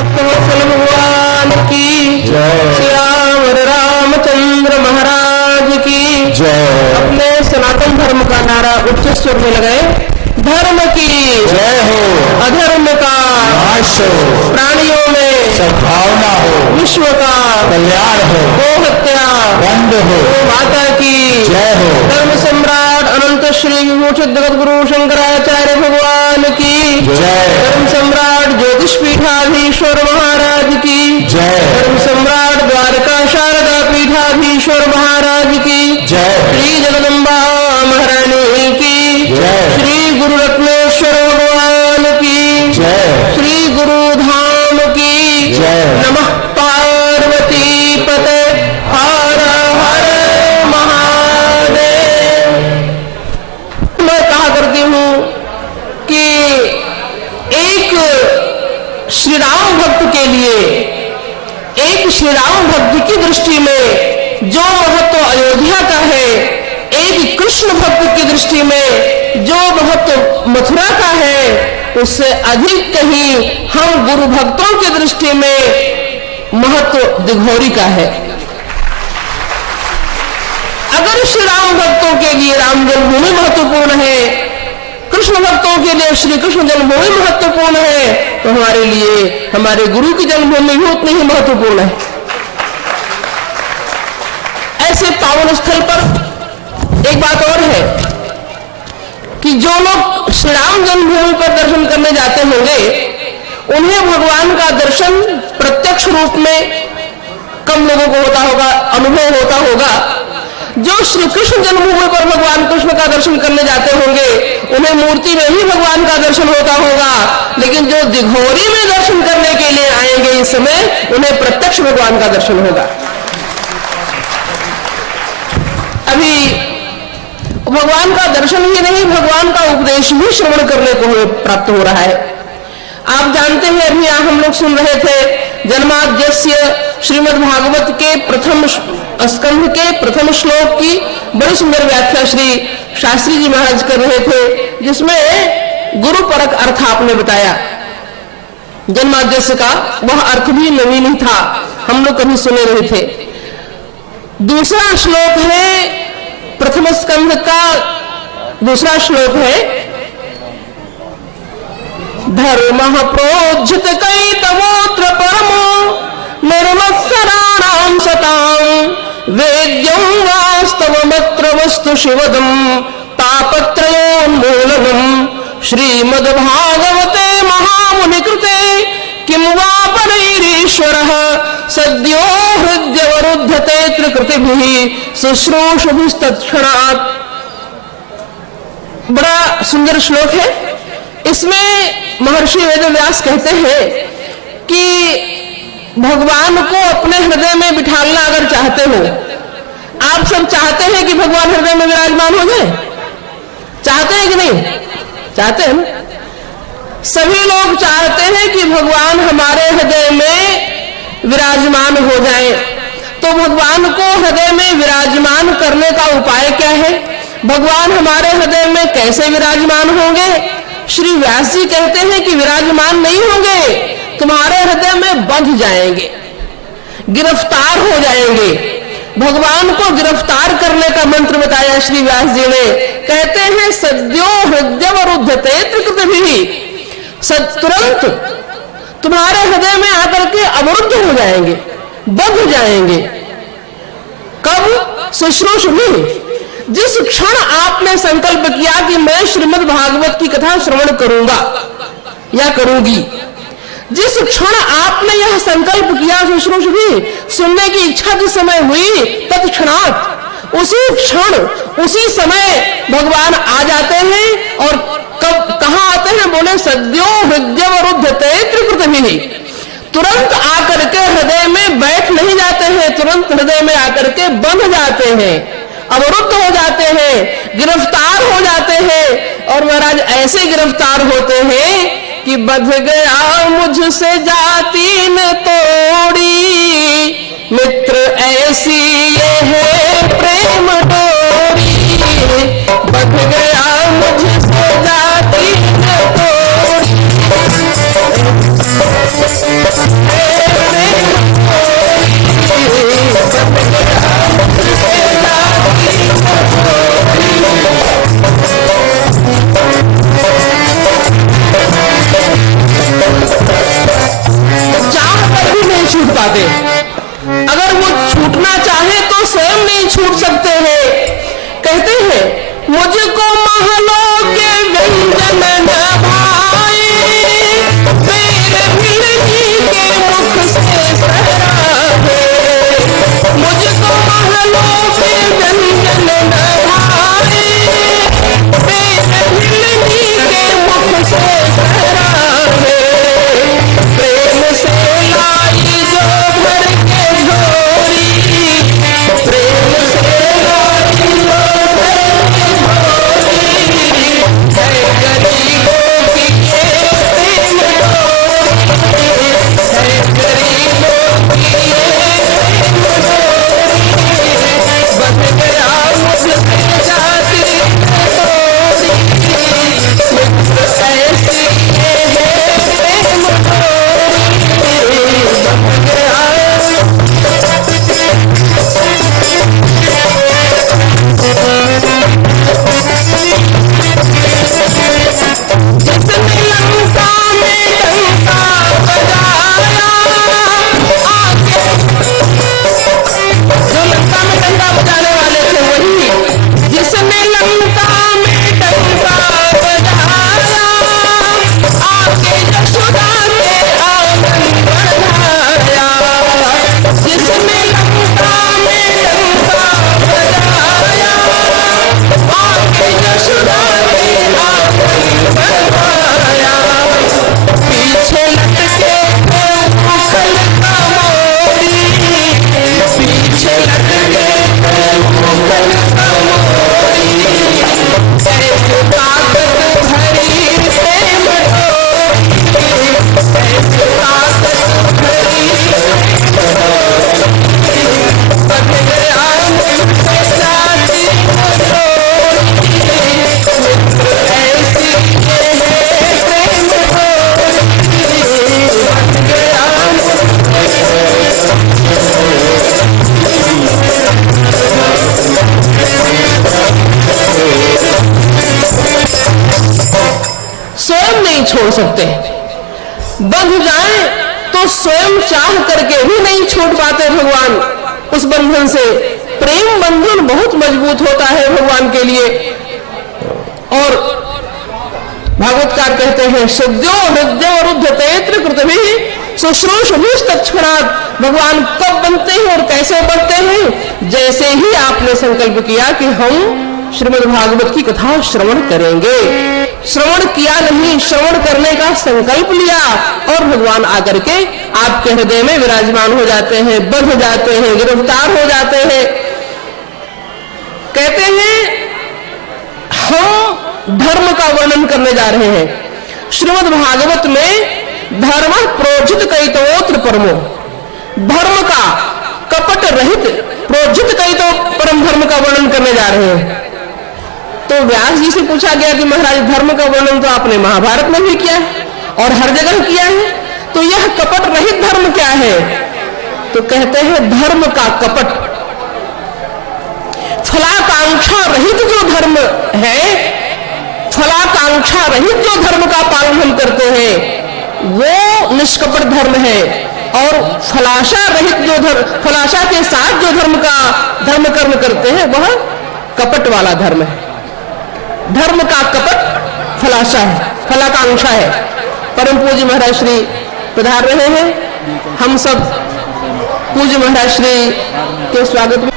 भक्तवत्सल भगवान की जय। श्याम रामचंद्र महाराज की जय। अपने सनातन धर्म का नारा उच्च स्वर में लगाए। धर्म की जय हो, अधर्म का नाश हो, प्राणियों में सद्भावना हो, विश्व का कल्याण हो, गो हत्या बंद हो, गो माता की जय हो। धर्म सम्राट अनंत श्री विभूषित जगत गुरु शंकराचार्य भगवान की जय। धर्म सम्राट ज्योतिष पीठाधीश्वर महाराज की जय। धर्म सम्राट द्वारका शारदा पीठाधीश्वर महाराज की जय। श्री जगदम्बा महारानी की जय। श्री गुरु रत्नेश्वर भगवान की जय। श्री गुरु धाम की जय। नमः पार्वती पते हर हर महादेव। मैं कहा करती हूं कि एक श्री राम भक्त के लिए, एक श्री राम भक्त की दृष्टि में जो महत्व अयोध्या का है, एक कृष्ण भक्त की दृष्टि में जो महत्व मथुरा का है, उससे अधिक कहीं हम गुरु भक्तों की दृष्टि में महत्व दिघौरी का है। अगर श्री राम भक्तों के लिए राम जन्मभूमि महत्वपूर्ण है, कृष्ण भक्तों के लिए श्री कृष्ण जन्मभूमि महत्वपूर्ण है, तो हमारे लिए हमारे गुरु की जन्मभूमि भी उतनी ही महत्वपूर्ण है। ऐसे पावन स्थल पर एक बात और है कि जो लोग श्री राम जन्मभूमि पर दर्शन करने जाते होंगे, उन्हें भगवान का दर्शन प्रत्यक्ष रूप में कम लोगों को होता होगा, अनुभव होता होगा। जो श्री कृष्ण जन्मभूमि पर भगवान कृष्ण का दर्शन करने जाते होंगे, उन्हें मूर्ति में ही भगवान का दर्शन होता होगा, लेकिन जो दिघौरी में दर्शन करने के लिए आएंगे इस समय, उन्हें प्रत्यक्ष भगवान का दर्शन होगा। अभी भगवान का दर्शन ही नहीं, भगवान का उपदेश भी श्रवण करने को हमें प्राप्त हो रहा है। आप जानते हैं, अभी हम लोग सुन रहे थे जन्माद्यस्य श्रीमद् भागवत के प्रथम स्कंध के प्रथम श्लोक की बड़ी सुंदर व्याख्या श्री शास्त्री जी महाराज कर रहे थे, जिसमें गुरु परक अर्थ आपने बताया। जन्माद्यस्य का वह अर्थ भी नवीन ही था, हम लोग कभी सुने नहीं थे। दूसरा श्लोक है प्रथम स्कंध का दूसरा श्लोक है, धर्म प्रोज्झित कैतवोत्र परमो निर्मत्सराणां सतां वेद्यं वास्तवमत्र वस्तु शिवदं तापत्रयोन्मूलनम् श्रीमद्भागवते महामुनिकृते किं वा परैरीश्वरः सद्यो हृद्यवरुध्यते त्रिकृतिभिः शुश्रूषुभिस्तत्क्षणात्। बड़ा सुंदर श्लोक है। इसमें महर्षि वेदव्यास कहते हैं कि भगवान को अपने हृदय में बिठालना अगर चाहते हो, आप सब चाहते हैं कि भगवान हृदय में विराजमान हो जाए? चाहते हैं कि नहीं? चाहते हैं ना? सभी लोग चाहते हैं कि भगवान हमारे हृदय में विराजमान हो जाए। तो भगवान को हृदय में विराजमान करने का उपाय क्या है? भगवान हमारे हृदय में कैसे विराजमान होंगे? श्री व्यास जी कहते हैं कि विराजमान नहीं होंगे, तुम्हारे हृदय में बंध जाएंगे, गिरफ्तार हो जाएंगे। भगवान को गिरफ्तार करने का मंत्र बताया श्री व्यास जी ने। कहते हैं सद्यो हृदयवरुध्यते त्रिकृतिभिः, तुरंत तुम्हारे हृदय में आकर के अवरुद्ध हो जाएंगे, बंध जाएंगे। कब? शुश्रूषुभिः, जिस क्षण आपने संकल्प किया कि मैं श्रीमद् भागवत की कथा श्रवण करूंगा या करूंगी, जिस क्षण आपने यह संकल्प किया, शुश्रूषुभिः, सुनने की इच्छा जिस समय हुई, तत्क्षणात्, उसी क्षण उसी समय भगवान आ जाते हैं। और कब कहाँ आते हैं? बोले सद्यो हृदयवरुध्यते त्रिकृतिभिः, तुरंत आकर के हृदय में बैठ नहीं जाते हैं, तुरंत हृदय में आकर के बंध जाते हैं, अवरुद्ध हो जाते हैं, गिरफ्तार हो जाते हैं। और महाराज ऐसे गिरफ्तार होते हैं कि बंध गया मुझसे जाति न तोड़ी, मित्र ऐसी ये है प्रेम डोरी, बंध गया मुझसे जाति न तोड़ी। मुझको महलों के व्यंजन न भाए, पैर भिलनी के मुख से सराहे। मुझको महलों के व्यंजन न भाए, पैर भिलनी के मुख से सराहे। प्रेम से लाई जो भर के झोरी, प्रेम से लाई जो भर के झोरी, है गरीबों की ये प्रेम डोरी, है गरीबों की ये प्रेम डोरी। बन गया मुझसे जाति डोरी, मित्र ऐसी ये है प्रेम डोरी। बन गया जिसने लंका में डंका बजाया, आके जो लंका में डंका बजाने वाले थे वही, जिसने लंका में डंका बजाया, आके यशोदा के आंगन बढ़ाया। जिसने लंका में डंका बजाया, आके यशोदा के आंगन बढ़ाया। पीछे लटके थे मुगल का मोरी, पीछे लटके थे मुगल का मोरी। ऐसे ताकत भरी प्रेम डोरी, ऐसे ताकत भरी प्रेम डोरी। बन गया मुझसे जाति डोरी, मित्र ऐसी ये है प्रेम डोरी। बन गया स्वयं नहीं छोड़ सकते, बंध जाए तो स्वयं चाह करके भी नहीं छोड़ पाते भगवान उस बंधन से। प्रेम बंधन बहुत मजबूत होता है भगवान के लिए। और भागवतकार कहते हैं, सद्यो हृदय रुद्धतेत्र कृतभि शुश्रूषभिः तत्क्षणात्। भगवान कब बनते हैं और कैसे बनते हैं? जैसे ही आपने संकल्प किया कि हम श्रीमद् भागवत की कथा श्रवण करेंगे। श्रवण किया नहीं, श्रवण करने का संकल्प लिया और भगवान आकर के आपके हृदय में विराजमान हो जाते हैं, बंध जाते हैं, गिरफ्तार हो जाते हैं। कहते हैं हम धर्म का वर्णन करने जा रहे हैं। श्रीमद् भागवत में धर्म प्रोजित कैतवोत्र परमो, धर्म का कपट रहित प्रोजित कैतो परम धर्म का वर्णन करने जा रहे हैं। तो व्यास जी से पूछा गया कि महाराज धर्म का वर्णन तो आपने महाभारत में भी किया है और हर जगह किया है, तो यह कपट रहित धर्म क्या है? तो कहते हैं धर्म का कपट, फलाकांक्षा रहित जो धर्म है, फलाकांक्षा रहित जो धर्म का पालन हम करते हैं वो निष्कपट धर्म है। और फलाशा रहित जो धर्म, फलाशा के साथ जो धर्म कर्म करते हैं वह कपट वाला धर्म है। धर्म का कपट फलाशा है, फलाकांक्षा है। परम पूज्य महाराज श्री पधार रहे हैं। हम सब पूज्य महाराज श्री के स्वागत में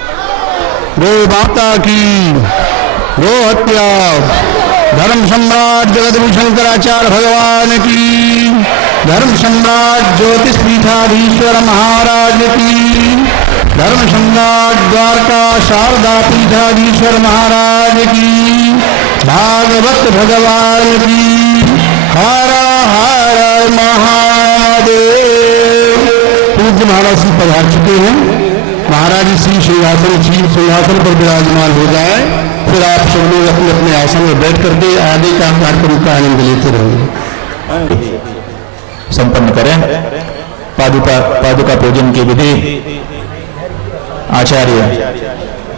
गो माता की गो हत्या, धर्म सम्राट जगदगुरु शंकराचार्य भगवान की, धर्म सम्राट ज्योतिष पीठाधीश्वर महाराज की, धर्म सम्राट द्वारका शारदा पीठाधीश्वर महाराज की, भागवत भगवान की। हर हर महादेव। पूज्य महाराज श्री पधार चुके हैं। महाराज श्री सिंहासन पर विराजमान हो जाए, फिर आप सब लोग अपने अपने आसन में बैठ करके आगे का कार्यक्रम का आनंद लेते रहेंगे। संपन्न करें। पादुका पूजन की विधि आचार्य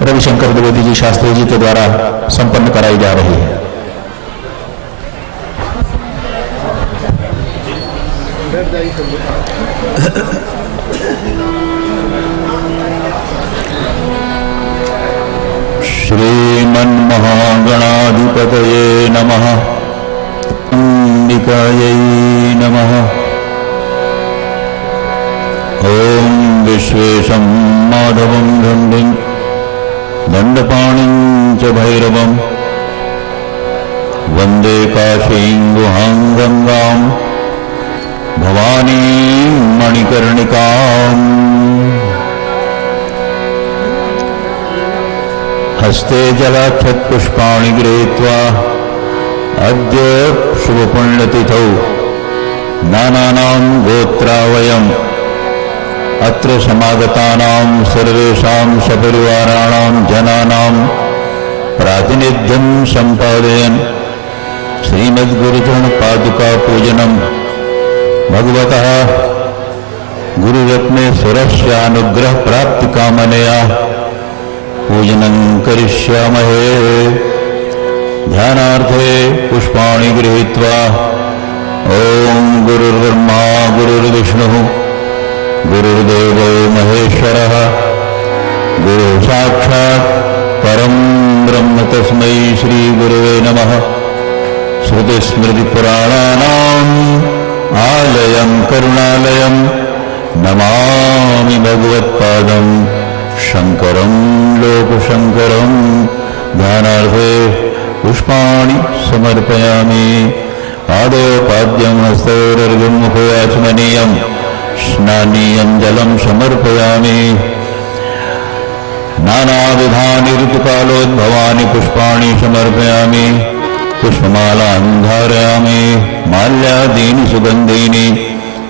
रविशंकर द्विवेदी जी शास्त्री जी के द्वारा संपन्न कराई जा रही है। श्रीमन्महागणा गणाधिपतये नमः। अंबिकायै नमः। ॐ विश्वेशं माधवं दण्डिं दण्डपाणिं च भैरवं वन्दे काशीं गुहां गंगां भवानीं मणिकर्णिकाम्। हस्ते जलाक्षतपुष्पाणि गृहीत्वा अद्य शुभपुण्यतिथौ नानानां गोत्रावयम् अत्र समागतानां सर्वेषां सपरिवाराणां जनानां प्रातिनिध्यं सम्पादयन् श्रीमद्गुरुचरण पादुका पूजनं भगवतः गुरुरत्नेश्वरस्य अनुग्रह प्राप्ति कामनया पूजनं करिष्यामहे। ध्यानार्थे पुष्पाणि गृहीत्वा ओम गुरुर्ब्रह्मा गुरुर्विष्णुः गुरुर्देवो महेश्वरः गुरु साक्षात् परं ब्रह्म तस्मै श्री गुरुवे नमः। श्रुतिस्मृतिपुराणानाम् आलयं करुणालयं नमामि भगवत्पादं शंकरं लोकशंकरं। ध्यानार्थे पुष्पाणि समर्पयामि। पादोपाद्यं हस्तोर्घ्यं मुखे आचमनीयं स्नानीयं जलं समर्पयामि। नानाविधानि ऋतुकालोद्भवानि पुष्पाणि समर्पयामि। पुष्पमालां धारयामि। माल्यादीनि सुगन्धीनि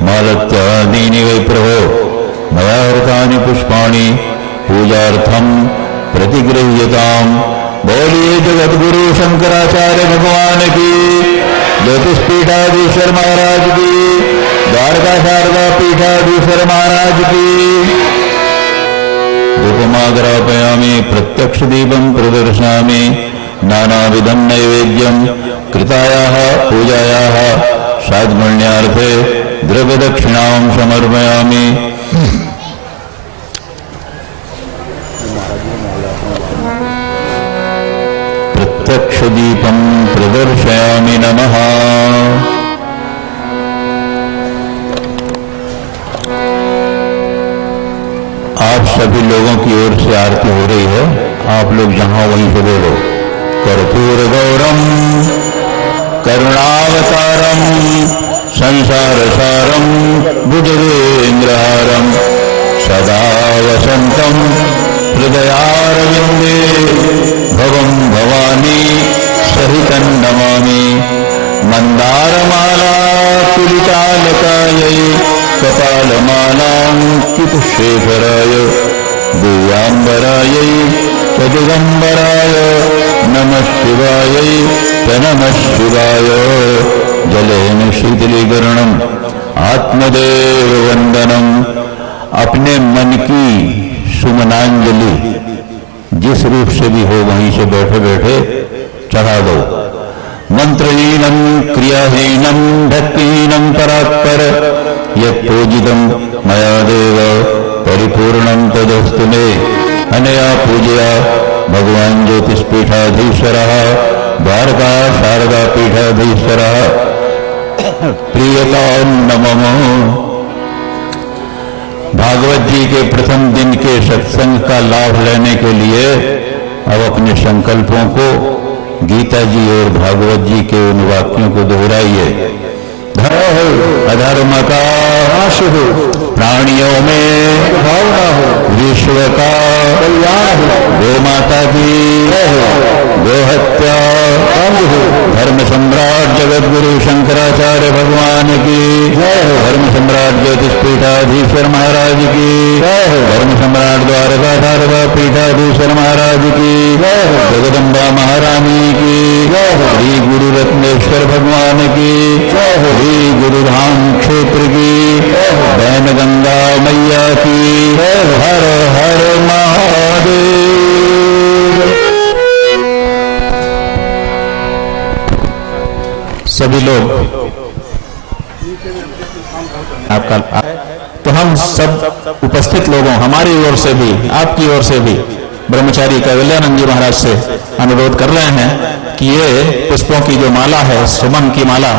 मालत्यादीनि वै प्रभो मया हृतानि पुष्पाणि पूजार्थं प्रतिगृह्यताम्। बोलिए जगद्गुरु शंकराचार्य भगवान की, ज्योतिषपीठाधीश्वर महाराज की, द्वारका शारदा पीठाधीश्वर महाराज की। धूपमाग्रापयामि प्रत्यक्ष दीपं प्रदर्शयामि। नानाविधं नैवेद्यं कृतायाः पूजायाः साद्मण्यार्थे द्रव्यदक्षिणां समर्पयामि। प्रत्यक्ष दीपं प्रदर्शयामि। नमः। आप सभी लोगों की ओर से आरती हो रही है। आप लोग जहां वहीं से बोलो। कर्पूर गौरम करुणावतारम संसार सारम भुजगेन्द्रहारम सदा वसंतम हृदयारविंदे भवं भवानी सहितं नमामि। मंदारमाला कुलितालकायै कपालमालांकितशेखराय दिव्यांबरायै च दिगंबराय नमः शिवायै च नमः शिवाय। जलेन शीतलीकरणम् आत्मदेव वंदनम्। अपने मन की सुमनांजलि जिस रूप से भी हो वहीं से बैठे बैठे चढ़ा दो। मंत्रहीनम क्रियाहीनम भक्तिहीनम परात्पर यत्पूजितं मया देव परिपूर्णं तदस्तु मे। अनया पूजया भगवान ज्योतिषपीठाधीश्वरः द्वारका शारदा पीठाधीश्वरः प्रियतां नमः। भागवत जी के प्रथम दिन के सत्संग का लाभ लेने के लिए अब अपने संकल्पों को गीता जी और भागवत जी के उन वाक्यों को दोहराइए। धर्म हो अधर्म का नाश हो, प्राणियों में भावना हो, विश्व का कल्याण हो, गो माता की गो हत्या बंद हो। धर्म सम्राट जगत गुरु शंकराचार्य भगवान की जय हो। धर्म सम्राट ज्योतिषपीठाधीश्वर महाराज की जय हो। धर्म सम्राट द्वारका शारदा पीठाधीश्वर महाराज की जय हो। जगदम्बा महारानी की जय हो। श्री गुरु रत्नेश्वर भगवान की जय हो। श्री गुरुधाम क्षेत्र की बैन गंगा मैया की जय हो। हर हर महादेव। सभी लोग आपका तो हम सब उपस्थित लोगों हमारी ओर से भी आपकी ओर से भी ब्रह्मचारी कैवल्यानंद जी महाराज से अनुरोध कर रहे हैं कि ये पुष्पों की जो माला है, सुमन की माला,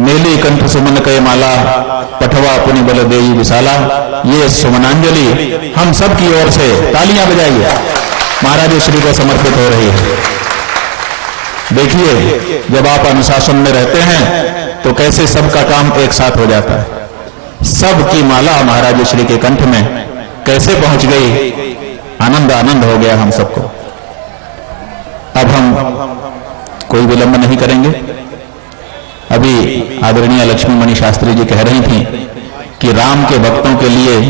नीली कंठ सुमन कय माला, पठवा पुनि बल देई विशाला, ये सुमनांजलि हम सब की ओर से तालियां बजाइए महाराज श्री को समर्पित हो रही है। देखिए, जब आप अनुशासन में रहते हैं तो कैसे सबका काम एक साथ हो जाता है। सबकी माला महाराज श्री के कंठ में कैसे पहुंच गई, आनंद आनंद हो गया हम सबको। अब हम कोई विलंब नहीं करेंगे। अभी आदरणीय लक्ष्मीमणि शास्त्री जी कह रही थी कि राम के भक्तों के लिए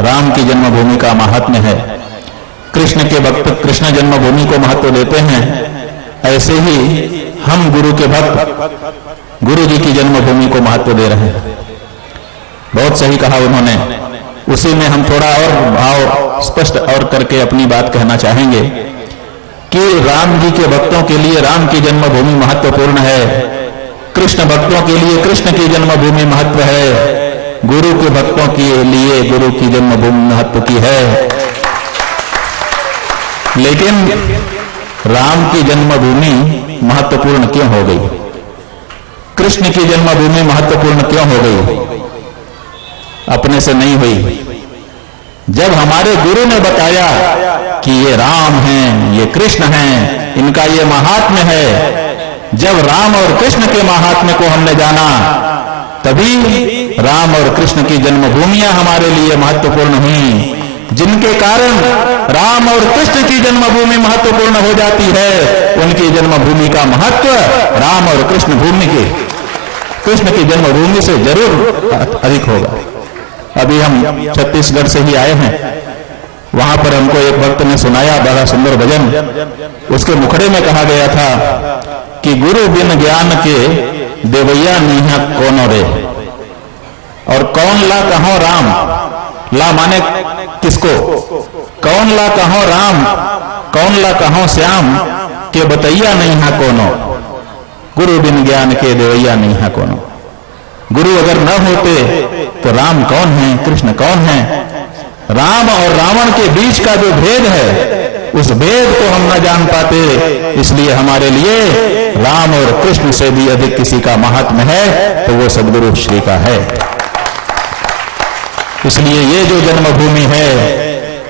राम की जन्मभूमि का महात्म्य है। कृष्ण के भक्त कृष्ण जन्मभूमि को महत्व देते हैं, ऐसे ही हम गुरु के भक्त गुरु जी की जन्मभूमि को महत्व दे रहे हैं। बहुत सही कहा उन्होंने। उसी में हम थोड़ा और भाव स्पष्ट और करके अपनी बात कहना चाहेंगे कि राम जी के भक्तों के लिए राम की जन्मभूमि महत्वपूर्ण है, कृष्ण भक्तों के लिए कृष्ण की जन्मभूमि महत्व है, गुरु के भक्तों के लिए गुरु की जन्मभूमि महत्व की है। लेकिन राम की जन्मभूमि महत्वपूर्ण क्यों हो गई, कृष्ण की जन्मभूमि महत्वपूर्ण क्यों हो गई? अपने से नहीं हुई। जब हमारे गुरु ने बताया कि ये राम हैं, ये कृष्ण हैं, इनका ये महात्म्य है, जब राम और कृष्ण के महात्म्य को हमने जाना, तभी राम और कृष्ण की जन्मभूमियां हमारे लिए महत्वपूर्ण हुई, जिनके कारण राम और कृष्ण की जन्मभूमि महत्वपूर्ण हो जाती है। उनकी जन्मभूमि का महत्व राम और कृष्ण की जन्मभूमि से जरूर अधिक होगा। अभी हम छत्तीसगढ़ से ही आए हैं, वहां पर हमको एक भक्त ने सुनाया बड़ा सुंदर भजन। उसके मुखड़े में कहा गया था कि गुरु बिन ज्ञान के देवैया नीहा कौन रे, और कौन ला कहो राम, ला माने किसको, कौन ला कहो राम, कौन ला कहो श्याम, के बतैया नहीं है कोनो, गुरु बिन ज्ञान के देवैया नहीं है कोनो। गुरु अगर न होते तो राम कौन है, कृष्ण कौन है? राम और रावण के बीच का जो भेद है, उस भेद को हम न जान पाते, इसलिए हमारे लिए राम और कृष्ण से भी अधिक किसी का महात्म्य है तो वो सद्गुरु श्री का है। इसलिए ये जो जन्मभूमि है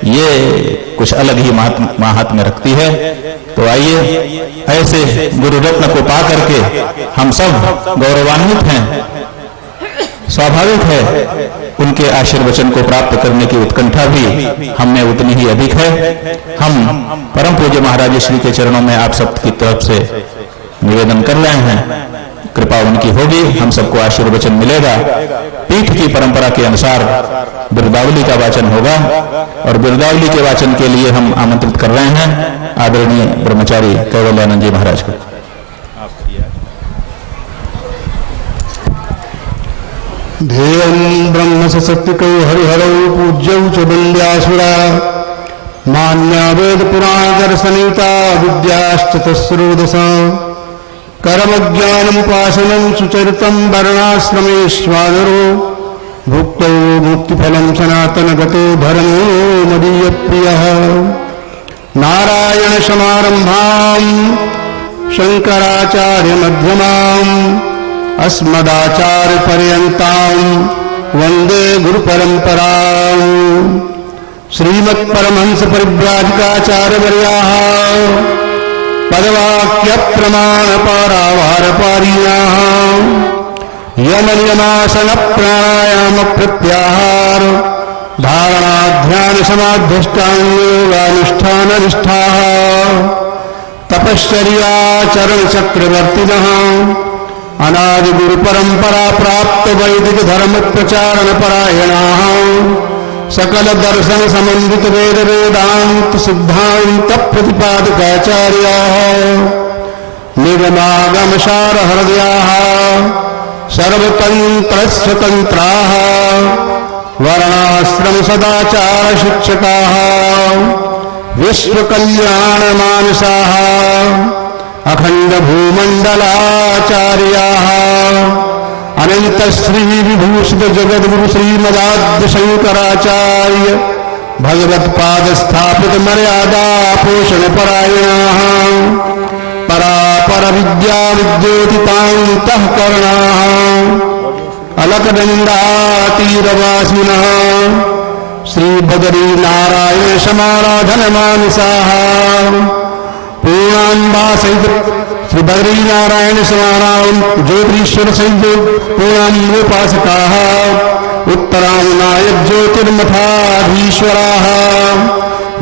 ये कुछ अलग ही महात्म्य रखती है। तो आइए ऐसे गुरु रत्न को पा करके हम सब गौरवान्वित हैं। स्वाभाविक है उनके आशीर्वचन को प्राप्त करने की उत्कंठा भी हमें उतनी ही अधिक है। हम परम पूज्य महाराज श्री के चरणों में आप सब की तरफ से निवेदन कर रहे हैं, कृपा उनकी होगी, हम सबको आशीर्वचन मिलेगा। पीठ की परंपरा के अनुसार बिरदावली का वाचन होगा और बिरदावली के वाचन के लिए हम आमंत्रित कर रहे हैं आदरणीय ब्रह्मचारी कैवल्यानंद जी महाराज को। ध्येयं ब्रह्म सत्यकौ हरिहरौ पूज्यौ च वन्द्यासुरा मान्या वेद पुराण दर्शनीता विद्याश्चतस्रोदश कर्मज्ञानमुपासनं सुचरितं वर्णाश्रमेष्वादरो भुक्तौ मुक्तिफलं सनातनगतो धर्मो मदीयप्रियः। नारायण समारम्भां शंकराचार्यमध्यमाम् अस्मदाचार्य पर्यन्तां वंदे गुरु परंपरां। श्रीमत्परमहंस परिव्राजकाचार्य वर्याः पदवाक्य प्रमाण पारावार पारियाः यम नियमासन प्राणायाम प्रत्याहार धारणा ध्यान समाधिष्ठान योगानुष्ठान निष्ठाः तपश्चर्या चरण चक्रवर्तिनः अनादि गुरु परंपरा प्राप्त वैदिक धर्म प्रचारण परायणाः सकल दर्शन समन्वित वेद वेदांत सिद्धांत प्रतिपादकाचार्याः निगमागम सार हृदयाः सर्वतंत्र स्वतंत्राः वर्णाश्रम सदाचार शिक्षकाः विश्व कल्याण मानसाः अखंड भूमंडलाचार्याः अनंत श्री विभूषित जगद्गुरु श्रीमदाद्य शंकराचार्य भगवत पाद स्थापित मर्यादा पोषण परायणाः परापर विद्या विद्योतितान्तःकरणाः अलकनन्दातीरवासिनः श्री बदरी नारायण समाराधन मानसाः पूर्णाम्बा सहित श्री बदरी नारायण समारायण ज्योतिरीश्वर सहित पूर्णाम्बोपासकाः उत्तरायणाय ज्योतिर्मठाधीश्वराः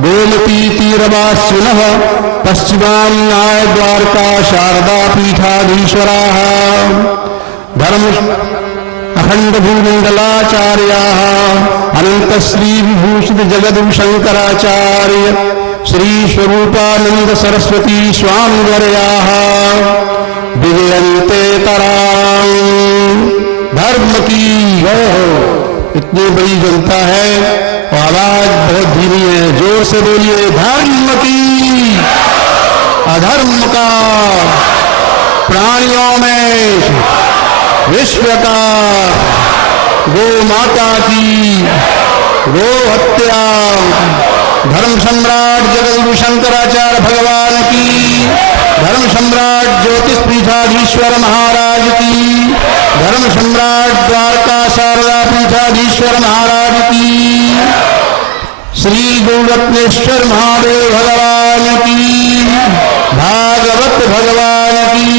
गोमती तीरवासिनः पश्चिमान्नाय द्वारका शारदा पीठाधीश्वराः धर्म अखंड भूमंडलाचार्याः अनंत श्री विभूषित जगद्गुरु शंकराचार्य श्री स्वरूपानंद सरस्वती स्वामी वर्याः विजयन्ते तरां धर्म की जय हो। इतनी बड़ी जनता है और आवाज बहुत धीमी है, जोर से बोलिए धर्म की। अधर्म का प्राणियों में विश्व का, गो माता की गो हत्या, धर्म सम्राट जगद्गुरु शंकराचार्य भगवान की, धर्म सम्राट ज्योतिष पीठाधीश्वर महाराज की, धर्म सम्राट द्वारका शारदा पीठाधीश्वर महाराज की, श्री गुरुरत्नेश्वर महादेव भगवान की, भागवत भगवान की।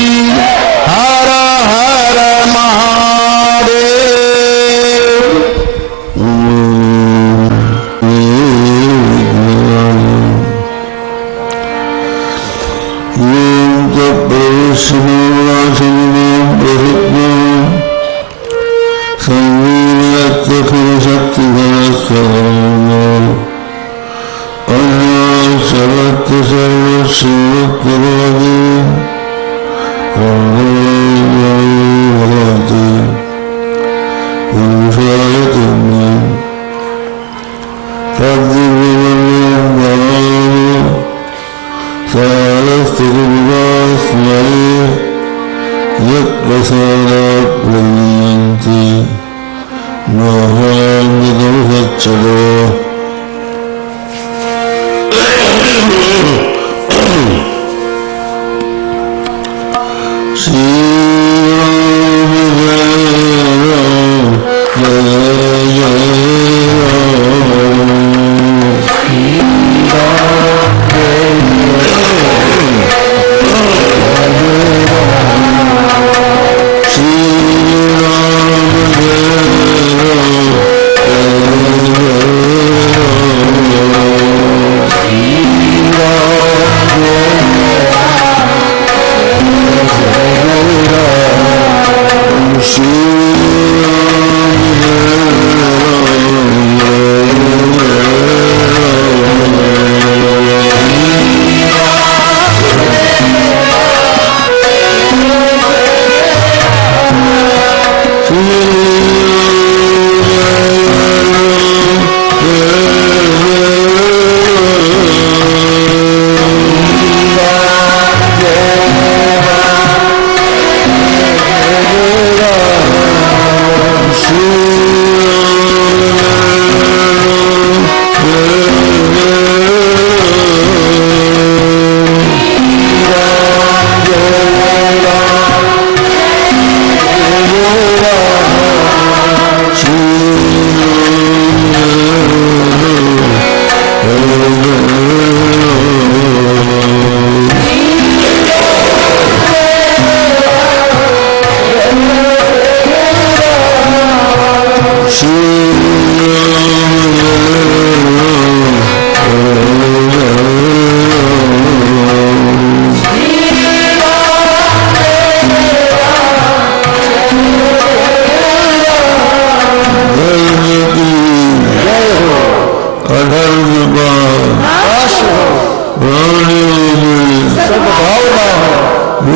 हर हर महादेव।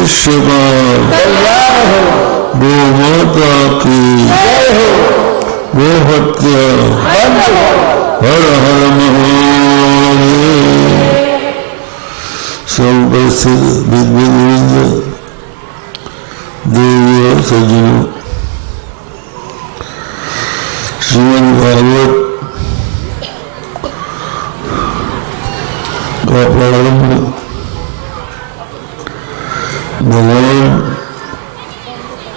विश्व का गो माता की गो हत्या हर हर महादेव। सब विद्वद्वृंद देवी और सज्जनों, श्रीमद् भागवत का प्रारंभ भगवान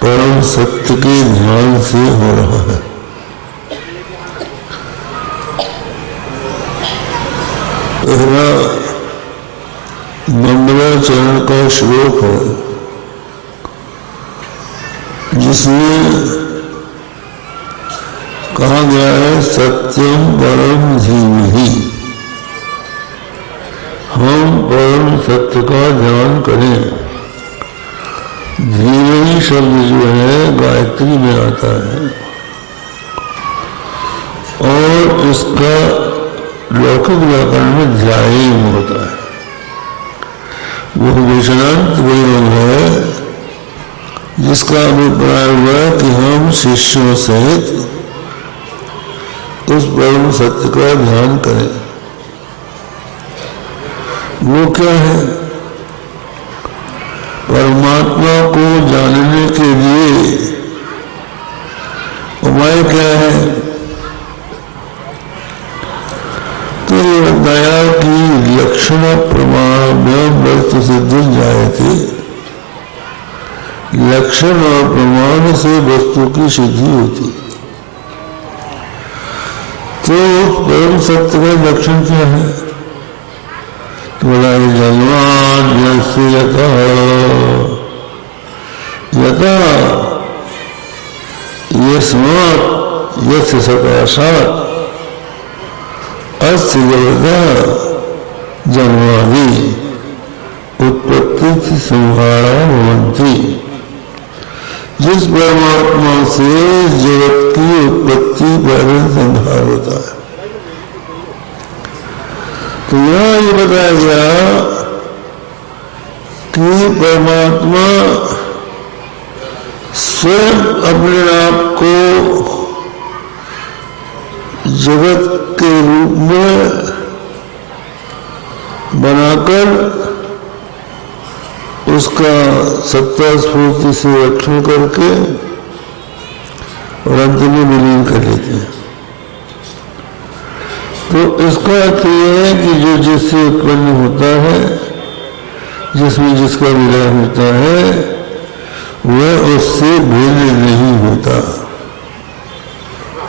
परम सत्य के ध्यान से हो रहा है। पहला मंगलाचरण का श्लोक है जिसमें कहा गया है सत्यम परम धीमहि, हम परम सत्य का ध्यान करें। धीमहि शब्द जो है गायत्री में आता है और इसका लौकिक व्याकरण में ध्यान होता है। वो विषणांत प्रयोग है जिसका अभिप्राय हुआ कि हम शिष्यों सहित उस परम सत्य का ध्यान करें। वो क्या है? परमात्मा को जानने के लिए उपाय क्या है? तो दया की लक्षण प्रमाण वस्तु सिद्ध जायते, लक्षण और प्रमाण से वस्तु की सिद्धि होती। तो परम सत्य का लक्षण क्या है? बोला जन्मान जैसे यथा यस्मात् यस्य सकाशात् अस्य जगतः जन्मादि उत्पत्ति संहारा भवन्ति। जिस परमात्मा से जगत की उत्पत्ति पहले संहार होता है। तो यहाँ ये बताया गया कि परमात्मा स्वयं अपने आप को जगत के रूप में बनाकर उसका सत्ता स्फूर्ति से रक्षण करके और अंत में विलीन कर लेते हैं। तो इसका अर्थ यह है कि जो जिससे उत्पन्न होता है, जिसमें जिसका विलय होता है, वह उससे भिन्न नहीं होता।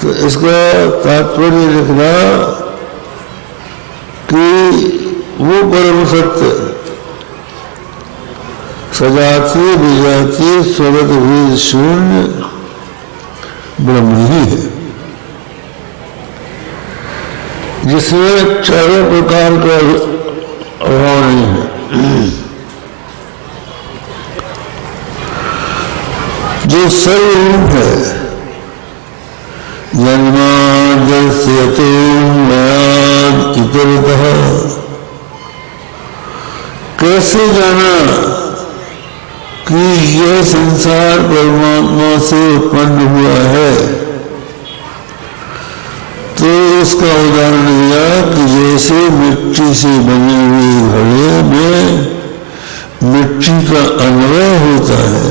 तो इसका तात्पर्य लिखना कि वो परम सत्य सजातीय विजातीय स्वगत भेद शून्य ब्रह्म ही है, जिसमें चारों प्रकार का अभाव नहीं है। जो सर्वरूप है, जन्माद्यस्यतो मयाद् इतरतः, कैसे जाना कि यह संसार परमात्मा से उत्पन्न हुआ है? तो उसका उदाहरण दिया कि जैसे मिट्टी से बने हुए घड़े में मिट्टी का अन्वय होता है,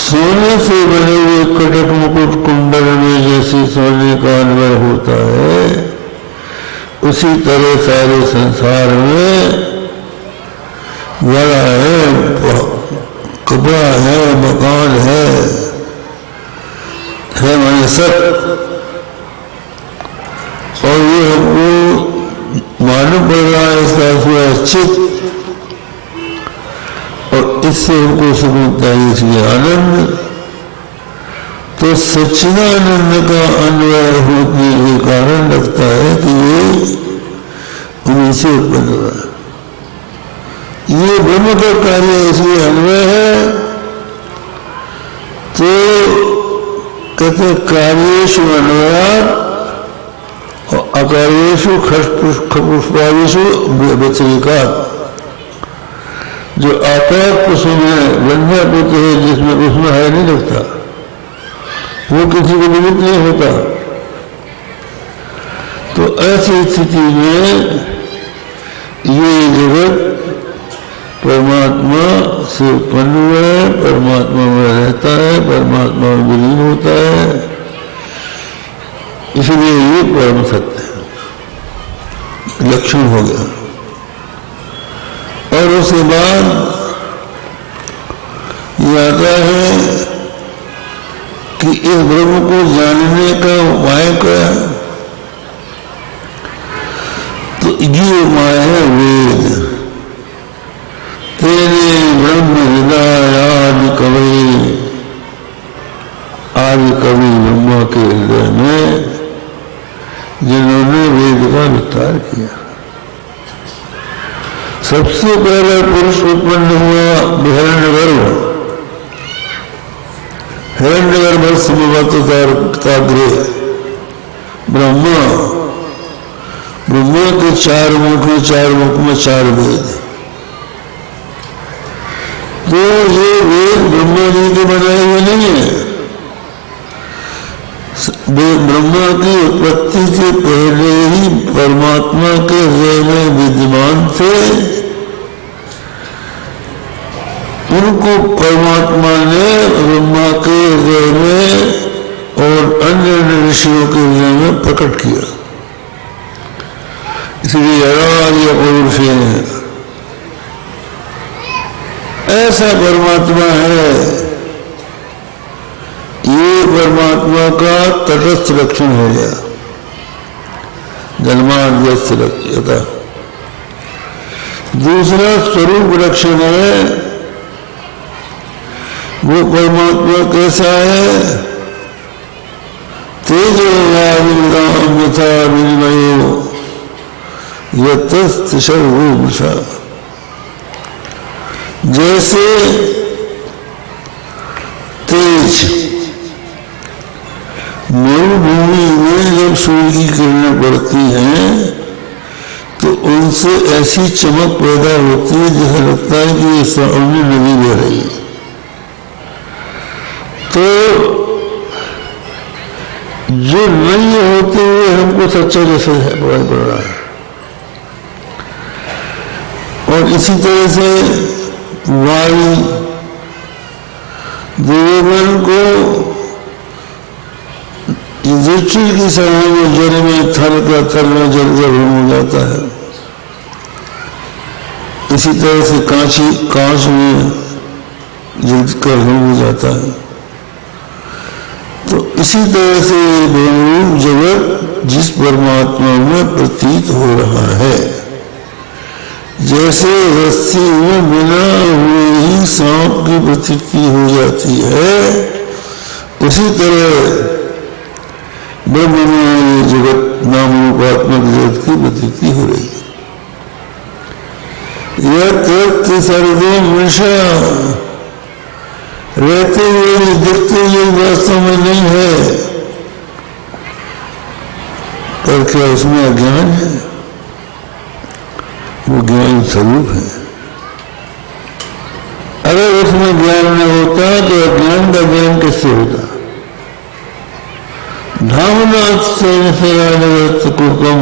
सोने से बने हुए कटक मुकुट कुंडल में जैसे सोने का अन्वय होता है, उसी तरह सारे संसार में घड़ा है, कपड़ा है, मकान है माने सब। और ये हमको मालूम पड़ रहा है इसका चित, और इससे हमको सुख मिलता है इसलिए आनंद। तो सच्चिदानंद का अन्वय होने के कारण लगता है कि ये उन्हीं से उत्पन्न हुआ है। ये ब्रह्म का कार्य इसलिए अन्वय है। तो कहते कार्येषु अन्वयात् और अकार्येषु खपुष्पादिषु व्यतिरेकात्। जो आकार कुसुम है, गंधा पुत्र है, जिसमें उसमें है नहीं लगता, वो किसी को निमित्त नहीं होता। तो ऐसी स्थिति में ये जगत परमात्मा से उत्पन्न हुआ है, परमात्मा में रहता है, परमात्मा में विलीन होता है, इसलिए ये परम सत्य है। लक्षण हो गया। और उसके बाद ये आता है कि इस ब्रह्म को जानने का उपाय क्या है? तो ये उपाय है वेद। तेरे ब्रह्म हृदय आदि कवि, आदि कवि ब्रह्मा के हृदय में जिन्होंने वेद का विस्तार किया। सबसे पहले पुरुष उत्पन्न हुआ हिरण्यगर्भ। हिरण्यगर्भ संभवतः ब्रह्मा, ब्रह्मा के 4 मुख हैं, 4 मुख में 4 वेद। तो ये वेद ब्रह्मा जी के बनाए हुए नहीं है। ब्रह्मा की उत्पत्ति से पहले ही परमात्मा के हृदय में विद्यमान थे। उनको परमात्मा ने ब्रह्मा के हृदय में और अन्य ऋषियों के हृदय में प्रकट किया। इसलिए अराध्य पुरुष है, ऐसा परमात्मा है। ये परमात्मा का तटस्थ लक्षण हो गया, जन्माद्यस्थ लक्ष्यता। दूसरा स्वरूप लक्षण है, वो परमात्मा कैसा है? तेजो वायुर्गाम यथा विनिमयो यतस्त सर्वभूषा। जैसे तेज मरुभूमि में जब सूर्य की किरणें पड़ती हैं तो उनसे ऐसी चमक पैदा होती है जैसे लगता है कि ये सामने नदी बह रही है। तो जो नहीं होते हुए हमको सच्चा जैसे पढ़ाई पड़ रहा है। और इसी तरह से वायु, देवगण को युधिष्ठिर की सभा में जल में थल का थल में जल का भूम हो जाता है। इसी तरह से कांच में जल का भूम हो जाता है। तो इसी तरह से ब्रह्मरूप जगत जिस परमात्मा में प्रतीत हो रहा है, जैसे रस्सी में बिना हुए ही सांप की प्रतीति हो जाती है, उसी तरह ब्रह्म में जगत नाम रूपात्मक जगत की प्रतीति हो रही है। यह तत्व सर्वो मृषा, रहते हुए भी दिखते हुए वास्तव में नहीं है, पर क्या उसमें अज्ञान है? वो ज्ञान स्वरूप है। अगर उसमें ज्ञान न होता तो अज्ञान का ज्ञान किससे होता? धामनाथ से कुकम,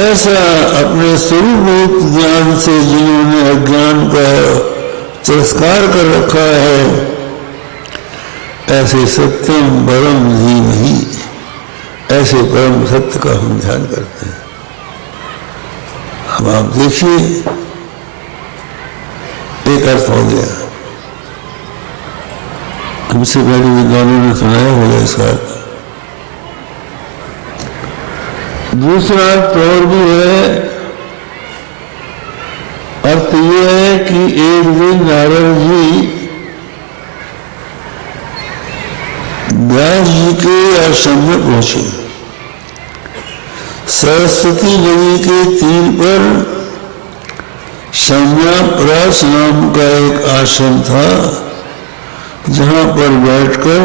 ऐसा अपने स्वरूप ज्ञान से जिन्होंने अज्ञान का तिरस्कार कर रखा है, ऐसे सत्यम परम धीमहि, ऐसे परम सत्य का हम ध्यान करते हैं। अब आप देखिए, एक अर्थ हो गया, हमसे पहले विद्वानों ने सुनाया होगा इसका अर्थ। दूसरा अर्थ और भी है। अर्थ यह है कि एक दिन नारद जी व्यास जी के आश्रम में पहुंचे। सरस्वती नदी के तीर पर सम्याप्रास नाम का एक आश्रम था, जहां पर बैठकर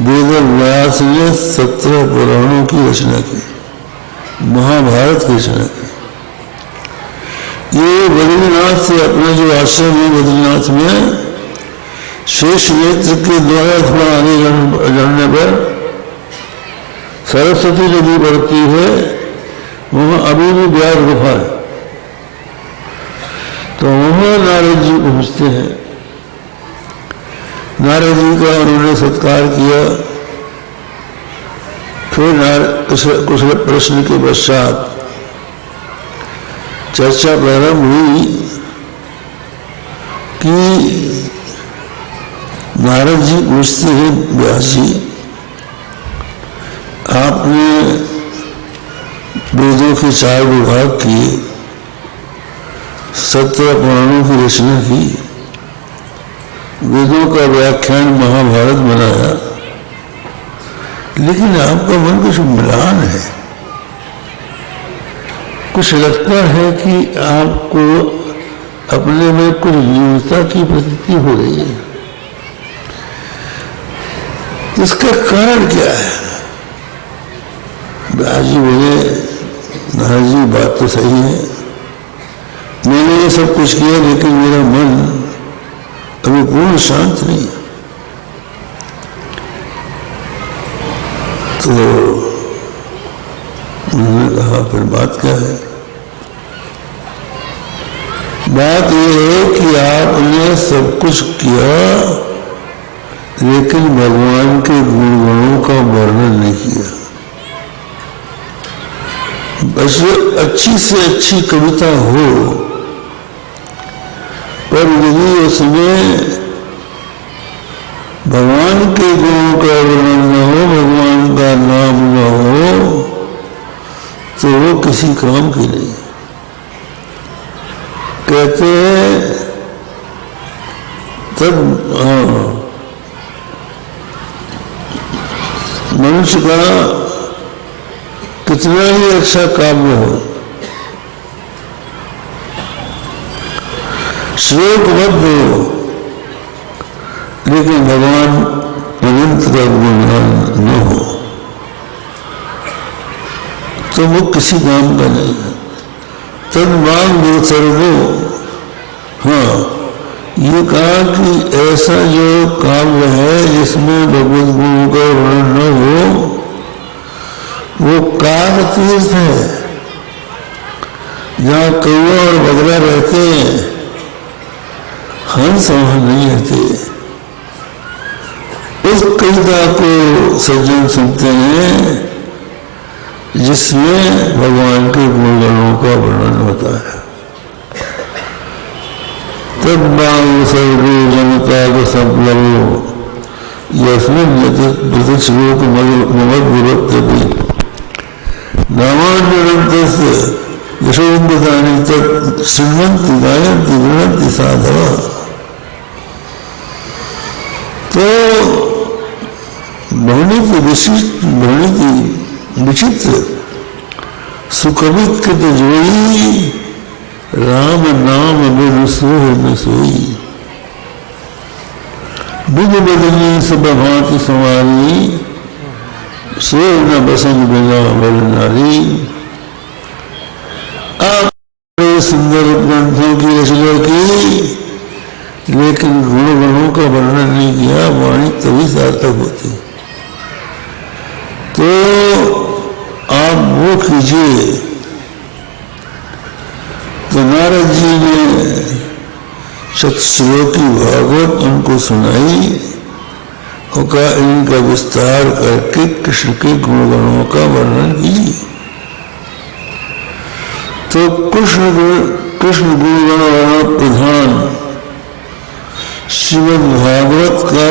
वेद व्यास ने 17 पुराणों की रचना की, महाभारत की रचना की। ये बद्रीनाथ से अपना जो आश्रम है बद्रीनाथ में, शेष नेत्र के द्वारा थोड़ा आगे जाने पर सरस्वती नदी बढ़ती है, वहां अभी भी व्यास गुफा है। तो वहां नारद जी पहुंचते हैं। नारद जी का उन्होंने सत्कार किया। फिर कुछ प्रश्न के पश्चात चर्चा प्रारंभ हुई कि नारद जी पूछते हैं व्यास जी, आपने वेदों के 4 विभाग किए, 17 पुराणों की रचना की, वेदों का व्याख्यान महाभारत बनाया, लेकिन आपका मन कुछ म्लान है। कुछ लगता है कि आपको अपने में कुछ न्यूनता की प्रतीति हो रही है। इसका कारण क्या है? व्यास जी बोले, नारद जी बात तो सही है, मैंने ये सब कुछ किया, लेकिन मेरा मन अभी पूर्ण शांत नहीं। तो उन्होंने कहा, फिर बात क्या है? बात यह है कि आपने सब कुछ किया, लेकिन भगवान के गुणगणों का वर्णन नहीं किया। बस अच्छी से अच्छी कविता हो, पर यदि उसमें भगवान के गुणों का वर्णन न हो, भगवान का नाम न हो, तो वो किसी काम की नहीं। कहते हैं तब मनुष्य का कितना ही अच्छा काव्य हो, श्लोकबद्ध हो, लेकिन भगवान अनंत का गुणगान न हो, तो वो किसी काम का नहीं है। तद मांग दो सर्वो, हाँ, ये कहा कि ऐसा जो काव्य है जिसमें भगवत गुणों का वर्णन न हो, वो काग तीर्थ है, जहाँ कौवा और बगला रहते हैं, हंस वहां नहीं रहते। उस कविता को सज्जन सुनते हैं जिसमें भगवान के गुणगणों का वर्णन होता है। तब मांग सर्वो जनता को संप्लवो यस्मिन् प्रतिश्लोक ममद्विरक्त भी नामान्यनन्तस्य यशोमृतानि तत् शृण्वन्ति गायन्ति गृह्णन्ति साधवः। तो विचित्र सुकवित कृत जोई, राम नाम बिन सोह न सोई। बुध बदनी सब भांति संवारी, सो न बसन बिना बर नारी। आप सुंदर ग्रंथों की रचना की, लेकिन गुणों का वर्णन नहीं किया, वाणी तभी सार्थक होती। तो आप वो कीजिए। तो नारद जी ने शतश्लोकी भागवत उनको सुनाई और कहा, इनका विस्तार करके कृष्ण के गुणगणों का वर्णन कीजिए। तो कृष्ण गुणगण वर्णन प्रधान श्रीमद् भागवत का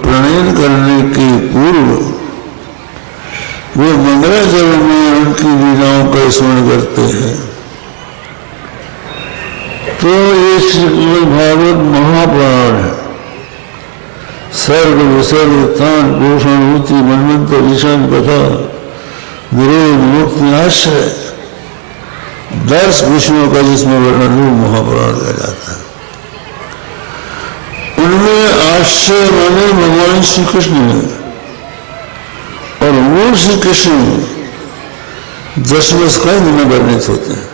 प्रणयन करने के पूर्व वे मंगलाचरण में उनकी लीलाओं का स्मरण करते हैं। तो ये श्रीमद् भागवत महापुराण है। सर्ग विसर्ग तान पोषण ऊति मनमंत्र ईशान कथा विरोध मुक्ति आश्रय 10 विषयों का जिसमें वर्णन महापुराण कहा जाता है। उनमें आश्रय माने भगवान श्री कृष्ण है, और वो श्री कृष्ण 10वें स्कंद में वर्णित होते हैं।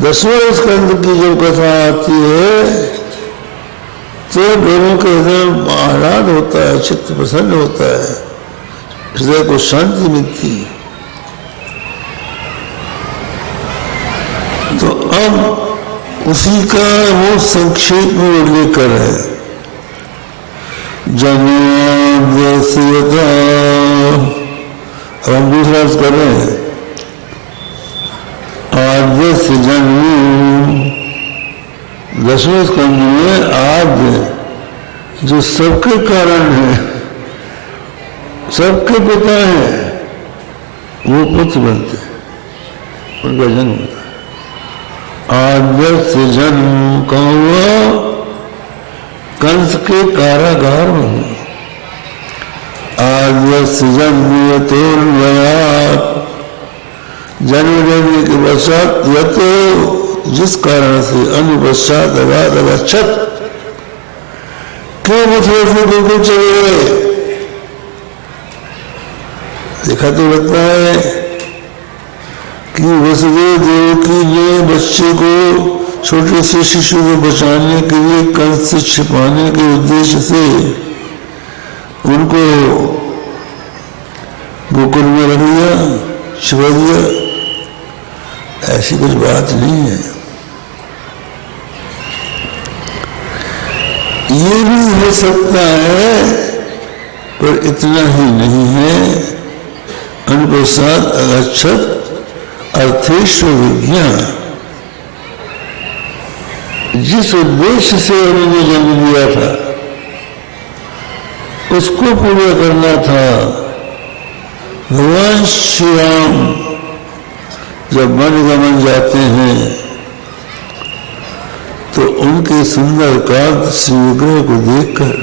10वें स्कंद की जब कथा आती है तो लोगों के हृदय में आह्लाद होता है, चित्त प्रसन्न होता है, हृदय को शांति मिलती है। तो अब उसी का वो संक्षेप में उल्लेख कर रहे हैं। जन्माद्यस्य यथा अब हम दूसरा अर्थ कर रहे हैं, आद्य सृजन, 10वें स्कंद में आद्य जो सबके कारण है, सबके पिता है, वो पुत्र बनते, उनका जन्म होता है। आद्य सृजन कहाँ हुआ? कंस के कारागार में हुआ। आद्य सृजन जन्म लेने के पश्चात यतो जिस कारण से अनुपश्चात अगाध अगच्छत क्यों मतलब से बिल्कुल चले गए। देखा तो लगता है कि वसुदेव देवकी ने बच्चे को, छोटे से शिशु को बचाने के लिए, कंस से छिपाने के उद्देश्य से उनको गोकुल में रख दिया, छिपा दिया। ऐसी कुछ बात नहीं है। ये भी हो सकता है, पर इतना ही नहीं है। अनुप्रसाद अगच्छत अर्थेश्वर विज्ञान, जिस उद्देश्य से उन्होंने जन्म लिया था उसको पूरा करना था। भगवान श्री राम जब वन गमन जाते हैं तो उनके सुंदर कांत श्री विग्रह को देखकर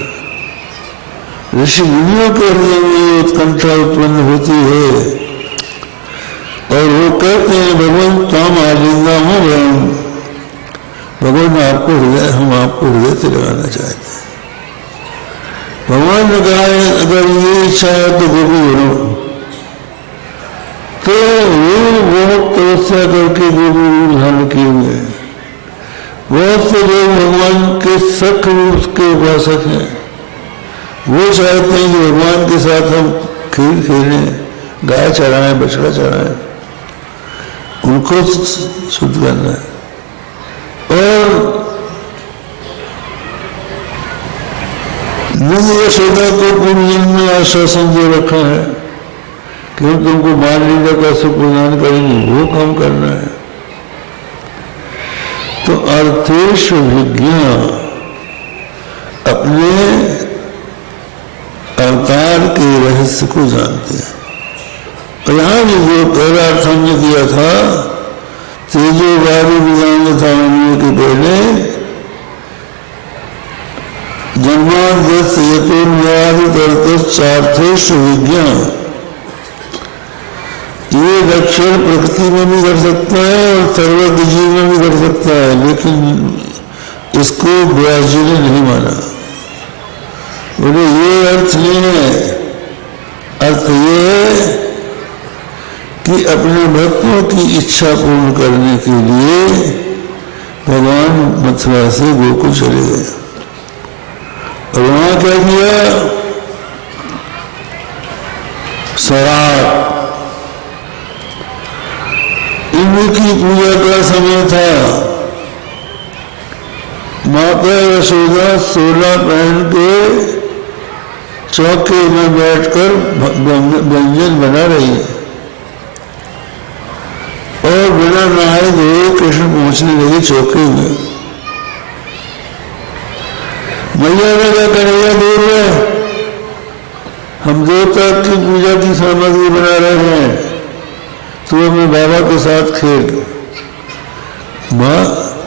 ऋषि मुनियों के हृदय में उत्कंठा उत्पन्न होती है और वो कहते हैं, भगवान ताम आलिंगा हो भगवान आपको हृदय, हम आपको हृदय से लगाना चाहते हैं। भगवान ने कहा है अगर ये इच्छा है तो गोपी बनो, तो वो बहुत तपस्या करके गोपी रूप धारण किए हुए हैं। बहुत से लोग भगवान के सख्त रूप के उपासक हैं, वो चाहते हैं कि भगवान के साथ हम खेल खेलें, गाय चराएं, बछड़ा चराएं, उनको शुद्ध करना है। और नंद यशोदा को पूर्व जन्म में आश्वासन दे रखा है कि हम तुमको बाल लीला का सुख प्रदान करेंगे, वो काम करना है। तो अर्थेश विज्ञान अपने अवतार के रहस्य को जानते हैं। और यहाँ भी जो पहला अर्थ हमने किया था, तेजो वायु विधान था होने के पहले जन्माद्यस यतोन्वादितर्थेश विज्ञान, ये लक्षण प्रकृति में भी कर सकता है और सर्वज्ञ जीव में भी कर सकता है, लेकिन इसको व्यास जी ने नहीं माना। बोले ये अर्थ नहीं है, अर्थ ये है कि अपने भक्तों की इच्छा पूर्ण करने के लिए भगवान मथुरा से गोकुल चले गए और वहां क्या किया? सराप, इंद्र की पूजा का समय था। माता यशोदा 16 पहन के चौके में बैठकर व्यंजन बना रही है और बिना नहाए धोए कृष्ण पहुंचने लगे चौके में। मैया ने क्या करेगा? दूर में हम देवता की पूजा की सामग्री बना रहे हैं, तू अपने बाबा के साथ खेल। माँ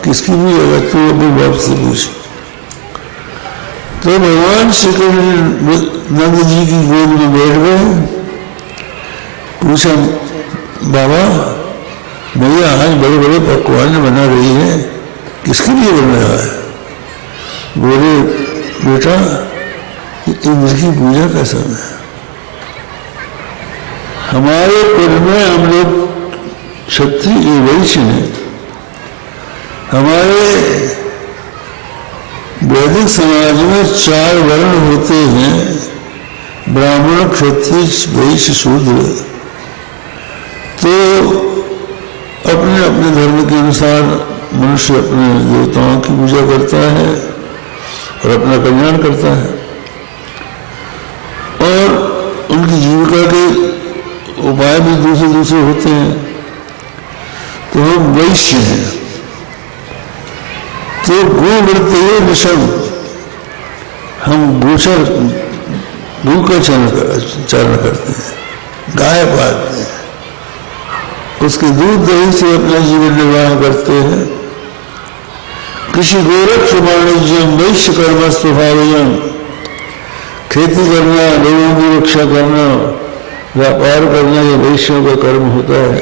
किसकी भी है, तू अपने बाप से पूछ। तो भगवान श्री कृष्ण नंद जी की गोद में बैठ गए। पूछा, बाबा भैया आज बड़े बड़े पकवान बना रही है, किसके लिए बन रहा है? बोले बेटा इंद्र की पूजा का समय है। हमारे कुल में हम लोग क्षत्रिय वैश्य हैं। हमारे वैदिक समाज में 4 वर्ण होते हैं, ब्राह्मण, क्षत्रिय, वैश्य, शूद्र। तो अपने अपने धर्म के अनुसार मनुष्य अपने देवताओं की पूजा करता है और अपना कल्याण करता है और उनकी जीविका के गाय भी दूसरे दूसरे होते हैं। तो हम वैश्य हैं। तो गोवृत्ते विषम, हम गोचर गु का चारण करते हैं, गाय पालते हैं, उसके दूध दही से अपना जीवन निर्वाह करते हैं। कृषि गोरक्ष वाणिज्यम वैश्य कर्म स्वभावजम, खेती करना, लोगों की रक्षा करना, व्यापार करना, ये वैश्यों का कर्म होता है।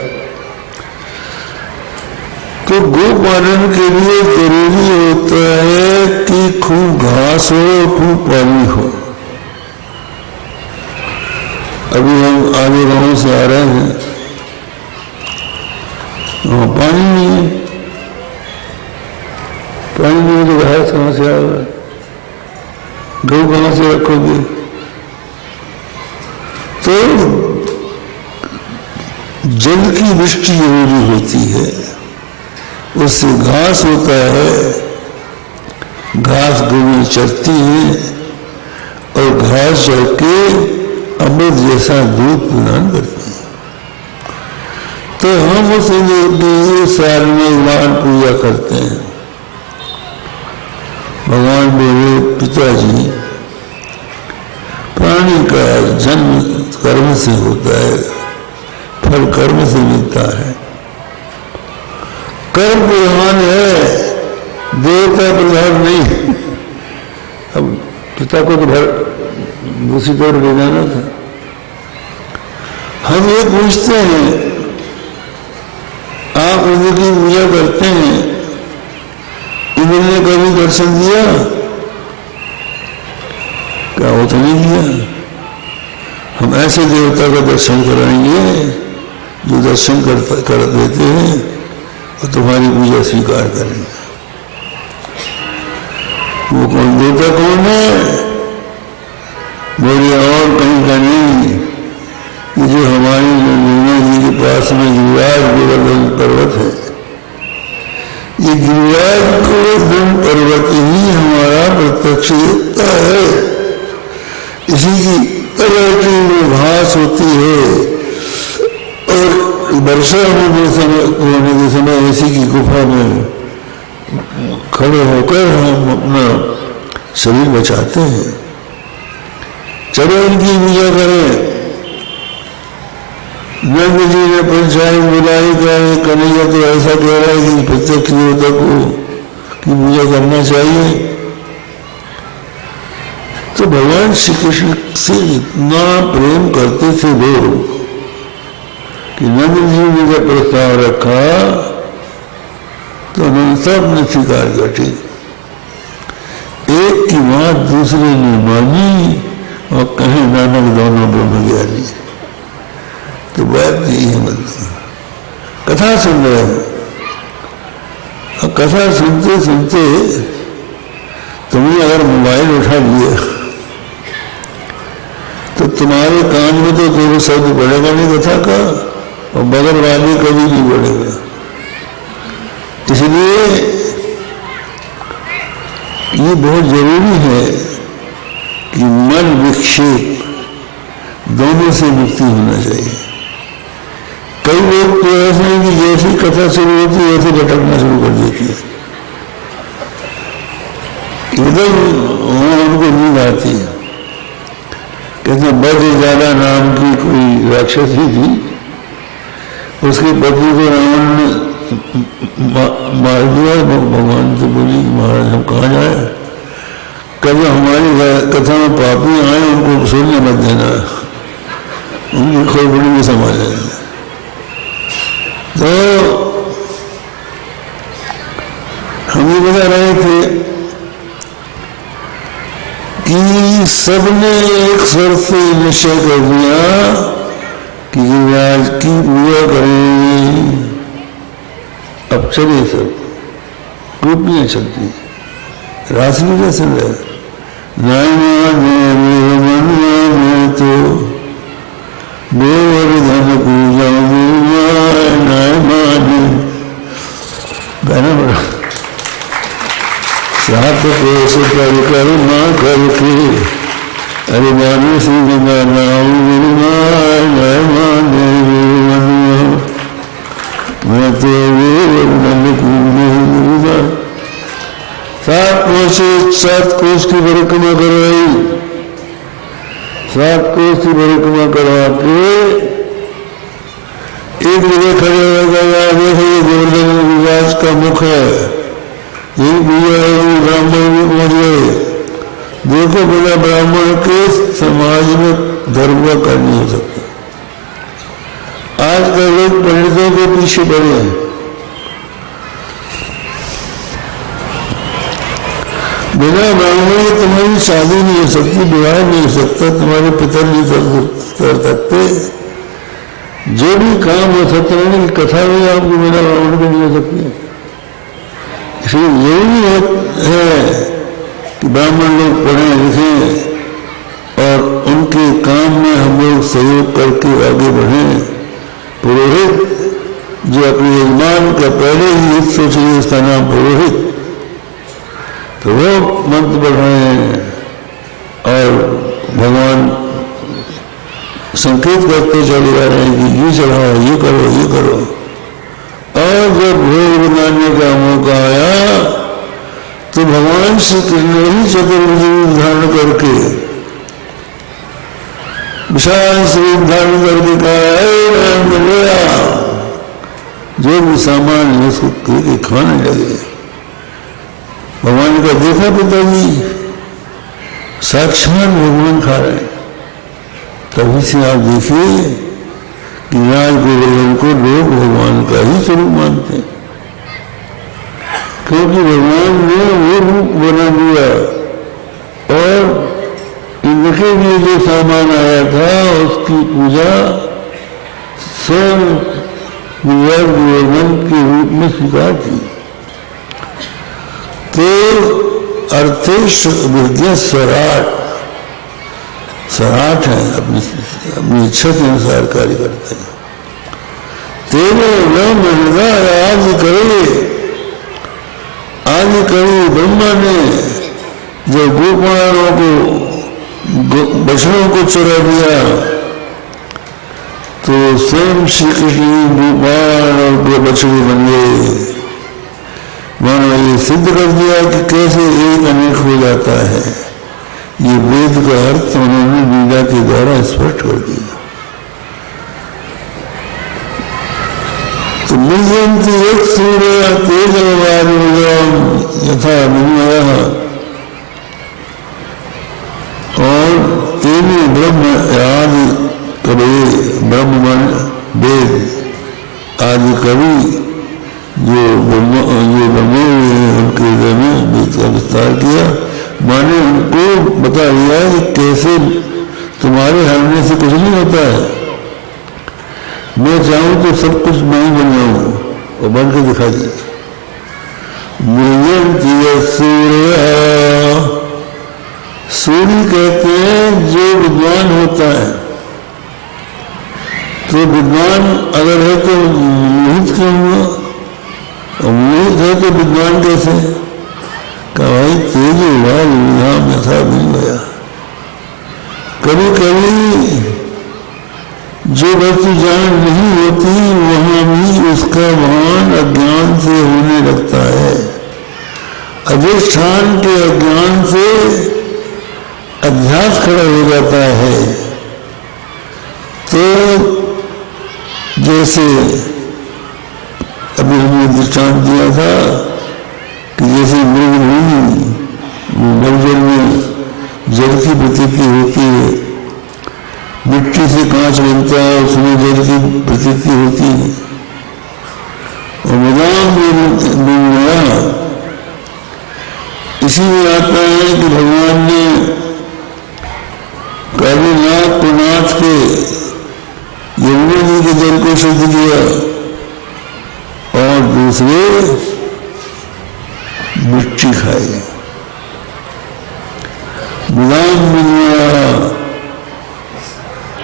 तो गो पालन के लिए जरूरी होता है कि खूब घास हो, खूब पानी हो। अभी हम आगे गांव से आ रहे हैं, वहां पानी नहीं है, पानी नहीं तो घास कहां से आएगा, गौ कहां से रखोगे। तो जल की वृष्टि जरूरी होती है, उससे घास होता है, घास गौएं चरती हैं और घास चढ़ के अमृत जैसा दूध प्रदान करती हैं। तो हम उस साल में भगवान पूजा करते हैं। भगवान मेरे पिताजी, प्राणी का जन्म कर्म से होता है, फल कर्म से मिलता है। कर्म प्रधान है, देवता प्रधान नहीं। अब पिता को तो भर दूसरी तरफ ले जाना था। हम ये पूछते हैं, आप उनकी पूजा करते हैं, इन्होंने कभी दर्शन दिया क्या? वो तो नहीं दिया। हम ऐसे देवता का दर्शन कराएंगे जो दर्शन कर देते हैं और तुम्हारी पूजा स्वीकार करेंगे। वो कौन देवता कौन है? बोले और कहीं का नहीं, ये जो हमारी यमुना जी के पास में गिरिराज गोवर्धन पर्वत है, ये गिरिराज गोवर्धन पर्वत ही हमारा प्रत्यक्ष देवता है। इसी की तरह की घास होती है और वर्षा होने के समय ऐसी की गुफा में खड़े होकर हम अपना शरीर बचाते हैं। चलो इनकी पूजा करें। नंद जी ने पंचायत बुलाई का कन्हैया तो ऐसा कह रहा है कि प्रत्यक्ष देवता को की पूजा करना चाहिए। तो भगवान श्री कृष्ण से इतना प्रेम करते थे लोग कि नंद जी ने जब प्रस्ताव रखा तो उन्होंने सबने स्वीकार किया। ठीक, एक की बात दूसरे ने मानी और कहे नानक दोनों ब्रह्म ज्ञानी। तो बात यही है, मतलब कथा सुन रहे हैं और कथा सुनते सुनते तुमने अगर मोबाइल उठा लिया तो तुम्हारे कान में तो कोई शब्द पड़ेगा नहीं कथा का, और बगल वाले कभी नहीं पड़ेगा। इसलिए ये बहुत जरूरी है कि मन विक्षेप दोनों से मुक्ति होना चाहिए। कई लोग तो ऐसे हैं कि जैसी कथा शुरू होती है वैसे भटकना शुरू कर देती है, एकदम उनको नींद आती है। कहते बद्रजाला नाम की कोई राक्षसी थी, उसके पति को रावण ने मार दिया। भगवान से बोली महाराज हम कहाँ जाए? कभी हमारी कथा में पापी आए उनको सुनने मत देना, उनकी खोपड़ी में समा जाएंगे। तो हम ये बता रहे थे कि सबने एक स्वर से निश्चय कर दिया कि गिरिराज की पूजा करें। अब चले सब ग्रुपियां चलती, रासलीला चल रहा है। नाय तो गोवर्धन पूजा गाना बड़ा सात कोश कर करुणा करके अरे मानो सिंह नाम से 7 कोस की परिक्रमा करवाई। 7 कोस की परिक्रमा करवा के एक जगह खड़े हो गया। देखो ये गोवर्धन विराज का मुख है, यही भैया ब्राह्मण भी पहुंच गए। देखो बिना ब्राह्मण के समाज में धर्म का कार्य नहीं हो सकता। आज का लोग पंडितों के पीछे पड़े हैं। बिना ब्राह्मण के तुम्हारी शादी नहीं हो सकती, विवाह नहीं हो सकता, तुम्हारे पिता नहीं कर सकते। जो भी काम हो सत्यनारायण की कथा में आपको बिना ब्राह्मण के नहीं हो सकती। इसलिए जरूरी है कि ब्राह्मण लोग पढ़ें लिखें और उनके काम में हम लोग सहयोग करके आगे बढ़ें। पुरोहित जो अपने यजमान का पहले ही हित सोच रहे, उसका नाम पुरोहित, तो वो मंत्र पढ़ रहे हैं और भगवान संकेत करते चले जा रहे हैं कि ये चढ़ाओ, ये करो, ये करो। और जब भोग बनाने का मौका आया तो भगवान श्री कृष्ण ही चतुर्भुज धारण करके विशाल स्वरूप धारण करके कहा, जो भी सामान है उसको खाने लगे। भगवान का देखा पिताजी, साक्षात भगवान खा रहे हैं। तभी से आप देखिए कि राज गोवर्धन को लोग भगवान का ही स्वरूप मानते हैं, क्योंकि भगवान ने वो रूप बना दिया। और इनके लिए जो सामान आया था उसकी पूजा स्वयं गोवर्धन के रूप में स्वीकार की। तो अर्थेश विद्या स्वराट, स्वराट है, अपनी इच्छा के अनुसार कार्य करते हैं। तेरे ब्रह्म आदि कवि ब्रह्मा ने जो गोपालों को बछड़ों को चुरा दिया, तो स्वयं श्री कृष्ण गोपाल और बछड़े बन गए। मानो ये सिद्ध कर दिया कि कैसे एक अनेक हो जाता है। ये वेद का अर्थ उन्होंने लीला के द्वारा स्पष्ट कर दिया। तो निजंती एक सूर्य तेज यथा विनिमय, और तेने ब्रह्म आदि कवि, ब्रह्म वेद आदि कवि जो बने उनके हृदय में वेद का विस्तार किया। माने उनको बता दिया कि कैसे तुम्हारे हरने से कुछ नहीं होता है। मैं चाहूं तो सब कुछ मैं ही बन जाऊं, और बन के दिखा दिया। सूर्य कहते हैं जो विद्वान होता है। तो विद्वान अगर है तो मोहित क्यों हुआ, और मोहित है तो विद्वान कैसे? कहा भाई तेज हुआ विधान यथा मिल गया। कभी कभी जो वस्तु जान नहीं होती वहां भी उसका भान अज्ञान से होने लगता है। अधिष्ठान के अज्ञान से अध्यास खड़ा हो जाता है। तो जैसे अभी हमने दृष्टांत दिया था कि जैसे मृगभूमि मलजल में जल की प्रतीति होती है, मिट्टी से कांच बनता है, उसमें जल की प्रतीति होती है। और मैदान में इसी में आता है कि भगवान ने कालीनाथ को नाथ के यमुना जी के जल को शुद्ध किया, और दूसरे मिट्टी खाई। गुलाम मिलना,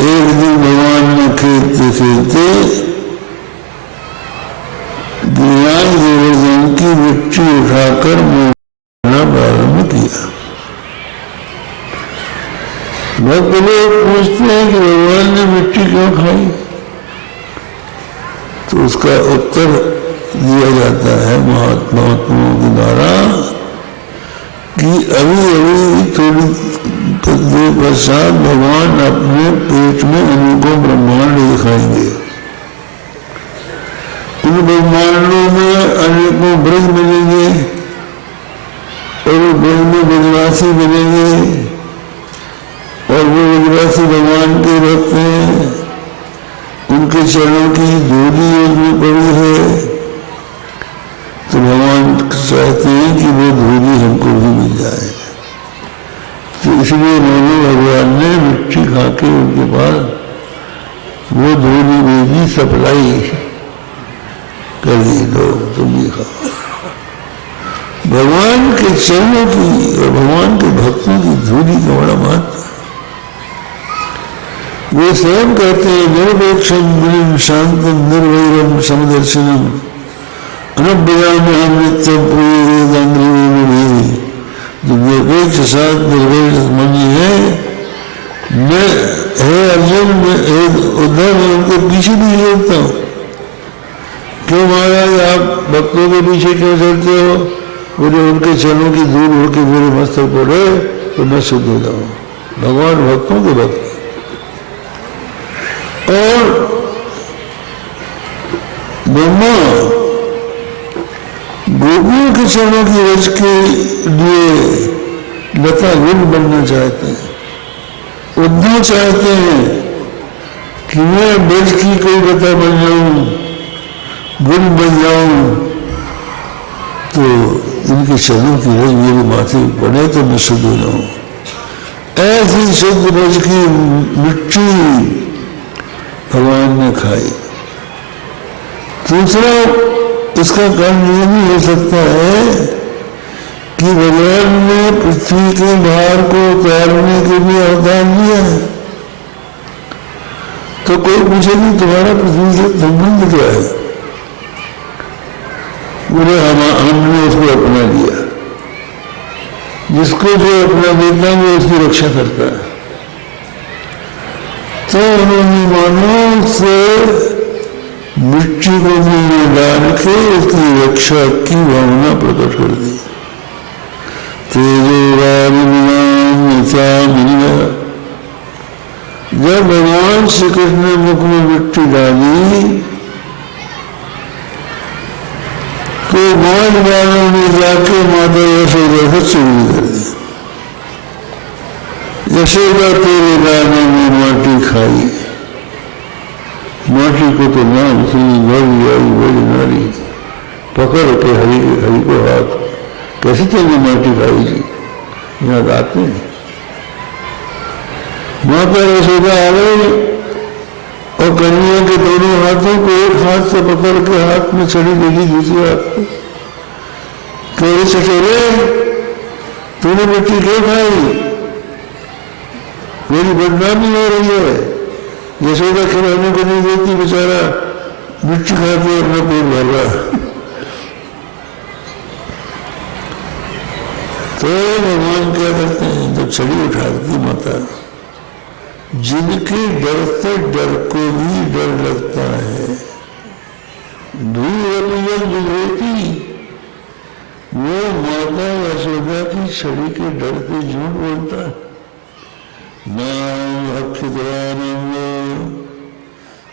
एक दिन भगवान ने खेलते खेलते ज्ञान गोवर्धन की मिट्टी उठाकर मुंह प्रारंभ किया। बहुत लोग पूछते हैं कि भगवान ने मिट्टी क्यों खाई, तो उसका उत्तर दिया जाता है महात्माओं के द्वारा कि अभी अभी थोड़ी देर पश्चात भगवान अपने पेट में अनेकों ब्रह्मांड दिखाएंगे। उन ब्रह्मांडों में अनेकों ब्रज मिलेंगे और ब्रज में ब्रजवासी मिलेंगे और वो ब्रजवासी भगवान के भक्त हैं, उनके चरणों की धूली उसमें पड़ी है, तो भगवान चाहते हैं कि वो धूली हमको भी मिल जाए। तो इसलिए उन्होंने भगवान ने मिट्टी खा के उनके पास वो धूली भेजी, सप्लाई कर दी, लोग तुम भी खाओ। भगवान के चरणों की और भगवान के भक्तों की धूली का बड़ा महत्व। वे स्वयं कहते हैं निर्वेक्षम शांतम निर्वैरम समदर्शनम अनभ्याम नित्यम प्रिय जो निरपेक्ष साथ निर्वेक्ष मनी है, मैं हे अर्जुन उद्धव मैं उनके पीछे नहीं चलता हूँ। क्यों महाराज आप भक्तों के पीछे क्यों चलते हो? बोले उनके चरणों की दूर होकर मेरे मस्तक पड़े तो मैं शुद्ध हो जाऊँ। भगवान भक्तों के भक्त और ब्रह्मा गोपियों के चरणों की रज के लिए लता गुण बनना चाहते हैं। उद्धव चाहते हैं कि मैं ब्रज की कोई लता बन जाऊं, गुण बन जाऊं, तो इनके चरणों की रज मेरे माथे पड़े तो मैं शुद्ध हो जाऊं। ऐसी शुद्ध ब्रज की मिट्टी भगवान ने खाई। दूसरा इसका कारण ये भी हो सकता है कि भगवान ने पृथ्वी के भार को उतारने के लिए अवतार लिया है। तो कोई पूछे कि तुम्हारा पृथ्वी से संबंध क्या है? बोले हमने उसको अपना लिया। जिसको जो अपना देता है वो उसकी रक्षा करता है। तो उन्होंने मानो से मिट्टी को मुंह में डाल के उसकी रक्षा की भावना प्रकट कर दी। जब भगवान श्री कृष्ण ने मुख में मिट्टी डाली तो मौज वालों ने जाके माता यशोदा से चुगली कर दी। यशोदा तेरे दाने में माटी खाई। माटी को तो नाम सुनी बड़ी आई बड़ी नारी पकड़ के हरि को हाथ कैसे तेरी माटी खाई जी? याद आते हैं। माता यशोदा आ गई और कन्या के दोनों हाथों को एक हाथ से पकड़ के हाथ में छड़ी ले ली, दूसरे हाथ को कह चटेरे तूने मिट्टी क्यों खाई? मेरी बदनामी हो रही है। यशोदा खिलाने को नहीं देती, बेचारा मिट्टी खाते अपना पेट भर रहा। तो भगवान क्या करते हैं, जब छड़ी उठाती माता, जिनके डरते डर को भी डर लगता है, वो माता यशोदा की छड़ी के डर से झूठ बोलता है। नाम भक्षितवानंद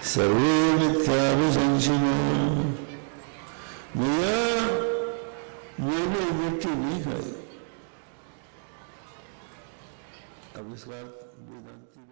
सर्वे मिथ्याभिशंसिनो। भैया मैंने मिट्टी नहीं खाई। अब इसका वेदांती